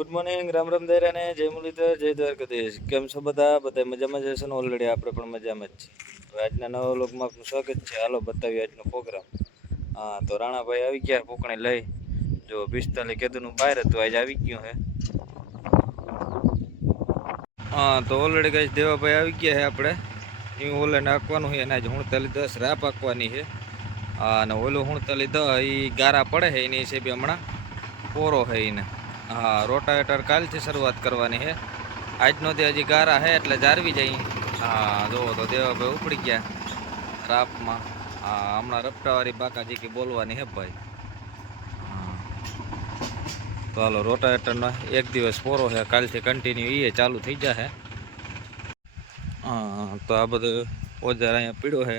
Good morning, Ram Ram દૈરા ને જય મુરલીધર, જય દ્વારકાધીશ. કેમ છો બધા મજામાં જ હશે ને? ઓલરેડી આપણે પણ મજામાં જ છીએ. હવે આજના નવા વ્લોગમાં આપનું સ્વાગત છે. હાલો બતાવીએ આજનો પ્રોગ્રામ. હા, તો રાણાભાઈ આવી ગયા પોકણી લઈ. જો 45 કેદુનું બહાર હતું, આજે આવી ગયું હે. હા, તો ઓલરેડી કઈ દેવાભાઈ આવી ગયા છે. આપણે એ ઓલે નાખવાનું છે અને આજે 39 રાહ પાકવાની છે. હા, અને ઓલું 39 એ ગારા પડે છે એની હિસાબે હમણાં પોરો છે એને. હા, રોટાવેટર કાલથી શરૂઆત કરવાની છે. આજનો તે હજી ગારા છે એટલે જારવી જાય. હા, જોવો તો દેવાભાઈ ઉપડી ગયા રાપમાં. હા, હમણાં રપટાવાળી બાકાજી કે બોલવાની હે ભાઈ. તો હાલો, રોટાવેટરનો એક દિવસ પોરો છે, કાલથી કન્ટિન્યુ એ ચાલુ થઈ જશે. હા, તો આ બધું ઓજાર અહીંયા પીડ્યો છે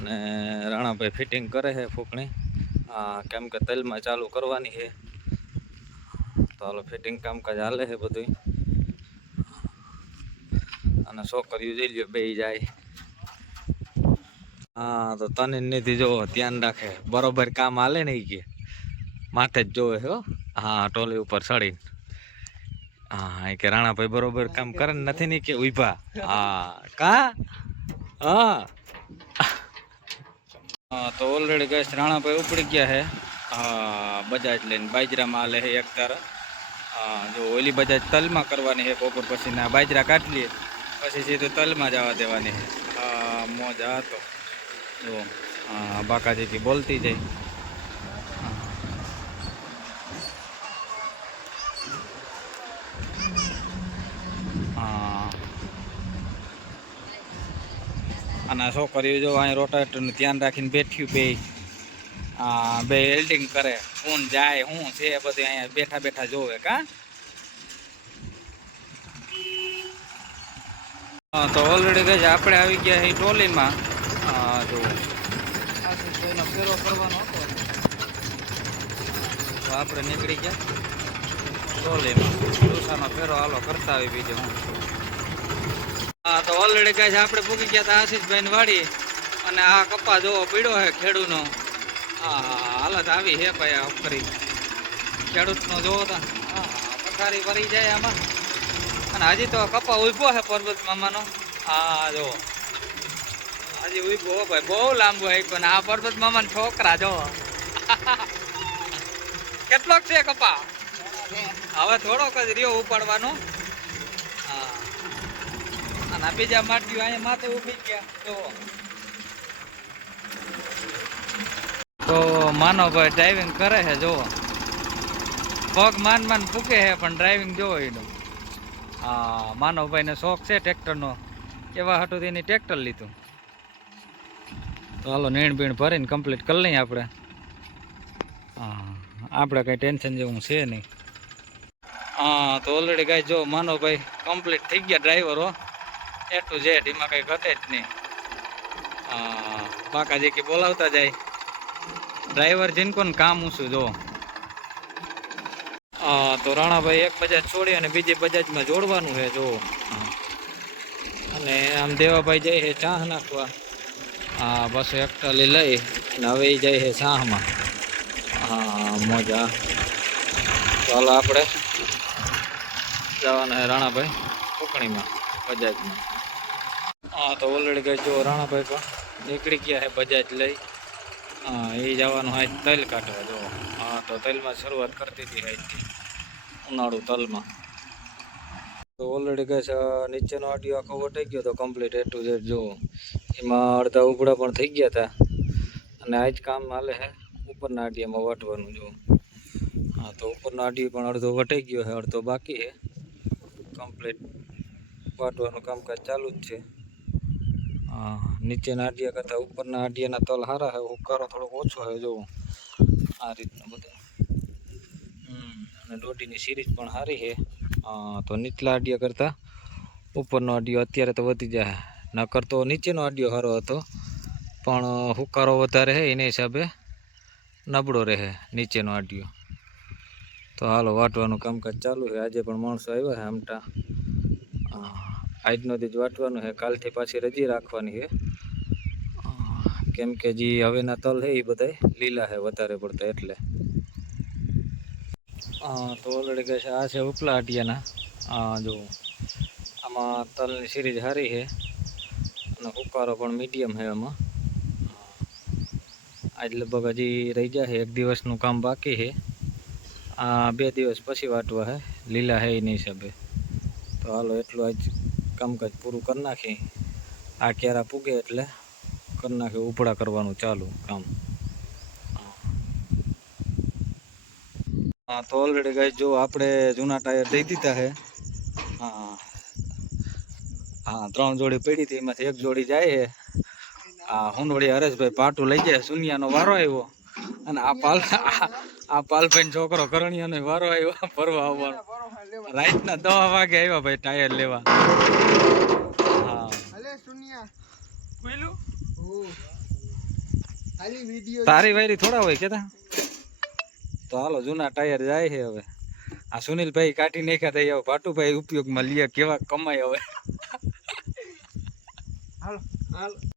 અને રાણાભાઈ ફિટિંગ કરે છે ફૂંકણી. હા, કેમ કે તલમાં ચાલુ કરવાની છે. તો હાલો, ફિટિંગ કામકાજ હાલે છે બધું. અને છોકરીઓ જઈ લ્યો બે જાય. હા, તો તને નથી જો ધ્યાન રાખે બરોબર કામ હાલે ને કે માથે જ જોવે હો. હા, ટોલી ઉપર ચડીને. હા, કે રાણાભાઈ બરોબર કામ કરે ને નથી ની કે ઉભા. હા કા હા. હા, તો ઓલરેડી ગેસ રાણાભાઈ ઉપડી ગયા છે. હા, બજાજ લઈને બાજરામાં હાલે છે એક તારા. હા, જો ઓલી બજાજ તલમાં કરવાની છે. બપોર પછી ના બાજરા કાઢી લઈએ પછી સીધું તલમાં જવા દેવાની છે. હા, મોજા હતો જો. હા, બાકાજી બોલતી જાય. હા, અને છોકરીઓ જો અહીં રોટાવેટરનું ધ્યાન રાખીને બેઠ્યું બે. હા, બે એલ્ડિંગ કરે. કોણ જાય શું છે બધું અહીંયા બેઠા બેઠા જોવે કા. હા, તો ઓલરેડી ગઈ આપણે આવી ગયા એ ટોલીમાં. હા, જો આશીષભાઈનો ફેરો કરવાનો હતો તો આપણે નીકળી ગયા ટોલીમાં. ડોસાનો ફેરો હાલો કરતા આવી બીજો હું. હા, તો ઓલરેડી ગઈ આપણે પૂકી ગયા હતા આશીષભાઈની વાડી. અને આ કપા જોવો પીડ્યો છે ખેડૂનો. હા હાલત આવી હે ભાઈ આ કરી ખેડૂતનો જોવો તો. હા, પથારી ભરી જાય આમાં. અને હજી તો કપા ઉભો છે પર્વત મામાનો. હા, જો હજી ઉભો ભાઈ બહુ લાંબુ આપ્યો ને આ પર્વત મામા છોકરા જો. કેટલોક છે કપા? હવે થોડોક જ રહ્યો ઉપાડવાનો. હા, અને બીજા માટલીઓ અહીંયા માથે ઉભી ગયા જો. તો માનો ભાઈ ડ્રાઇવિંગ કરે છે જો. પગ માન ફૂકે છે પણ ડ્રાઇવિંગ જોવો એનું. હા, માનવભાઈને શોખ છે ટ્રેક્ટરનો, એવા હાટું એની ટ્રેક્ટર લીધું. તો હાલો, નીણ બીણ ભરીને કમ્પ્લીટ કરી લઈએ આપણે. હા, આપણે કઈ ટેન્શન જેવું છે નહીં. હા, તો ઓલરેડી ગાય જો માનવભાઈ કમ્પ્લીટ થઈ ગયા ડ્રાઈવરો એ ટુ ઝેડ. એમાં કઈ ઘટે જ નહીં. હા, બાકાજી કે બોલાવતા જાય ડ્રાઈવર જીનકોને કામ ઊંચું જો. હા, તો રાણાભાઈ એક બજાજ છોડી અને બીજી બજાજમાં જોડવાનું છે જો. અને આમ દેવાભાઈ જાય છે ચા નાખવા. હા, બસ એક ટલી લઈ અને હવે એ જાય છે ચાહમાં. હા, મોજા. ચાલો આપણે જવાના છે રાણાભાઈ કોકણીમાં બજાજમાં. હા, તો ઓલરેડી ગઈ જો રાણાભાઈ પણ નીકળી ગયા છે બજાજ લઈ. હા, એ જવાનું આજ તલ કાઢવા જો. હા, તો તલમાં શરૂઆત કરતી હતી આજથી ઉનાળુ તલમાં. તો ઓલરેડી ગઈ નીચેનો આડિયો આખો વટાઈ ગયો તો કમ્પ્લીટ એ ટુ ઝેડ જો. એમાં અડધા ઉપડા પણ થઈ ગયા હતા અને આજ કામ હાલે છે ઉપરના આડિયામાં વાટવાનું જો. હા, તો ઉપરના આડિયો પણ અડધો વટાઈ ગયો છે, અડધો બાકી છે. કમ્પ્લીટ વાટવાનું કામકાજ ચાલુ જ છે. હા, નીચેના આડિયા કરતા ઉપરના આડિયાના તલ સારા છે. ઉકારો થોડોક ઓછો છે જો. આ રીતનું બધું. અને દોઢીની સિરીઝ પણ સારી છે. તો નીચલા આડિયા કરતા ઉપરનો આડિયો અત્યારે તો વધી જાય. નકર તો નીચેનો આડિયો સારો હતો પણ હુકારો વધારે છે એના હિસાબે નબળો રહે નીચેનો આડિયો. તો હાલો, વાટવાનું કામકાજ ચાલુ છે. આજે પણ માણસો આવ્યા છે આમટા. આજનો દી જ વાટવાનું છે, કાલથી પાછી રજી રાખવાની છે. કેમ કે જે હવેના તલ છે એ બધા લીલા છે વધારે પડતા એટલે. તો ઓલરેડી કહે છે આ છે ઉપલા અટિયાના. જો આમાં તલની સિરીઝ સારી છે અને હુકારો પણ મીડિયમ છે આમાં. આજ લગભગ હજી રહી જાય છે, 1 દિવસનું કામ બાકી છે. 2 દિવસ પછી વાટવા છે, લીલા છે એની હિસાબે. તો હાલો એટલું આજ કામકાજ પૂરું કરી નાખી. આ ક્યારા પૂગે એટલે કરી નાખે ઉપડા કરવાનું ચાલુ કામ. તો ઓલરેડી ગાઈસ જો આપણે જૂના ટાયર દઈ દીધા છે. હા 3 જોડી પડી હતી, એમાંથી 1 જોડી જાય છે. હુંડવડી હરેશભાઈ પાટું લઈ જાય, શૂન્યાનો વારો આવ્યો. અને આ પાલભાઈ છોકરો કરણિયાનો વારો આવ્યો ફરવા આવવાનો. રાતના 10 વાગે આવ્યા ભાઈ ટાયર લેવા. તારી વાયરી થોડા હોય કેતા. તો હાલો જૂના ટાયર જાય છે હવે. આ સુનિલભાઈ કાઢી નાખ્યા થઈ, હવે ભાટુભાઈ ઉપયોગમાં લઈએ, કેવા કમાય હવે. હાલો હાલો.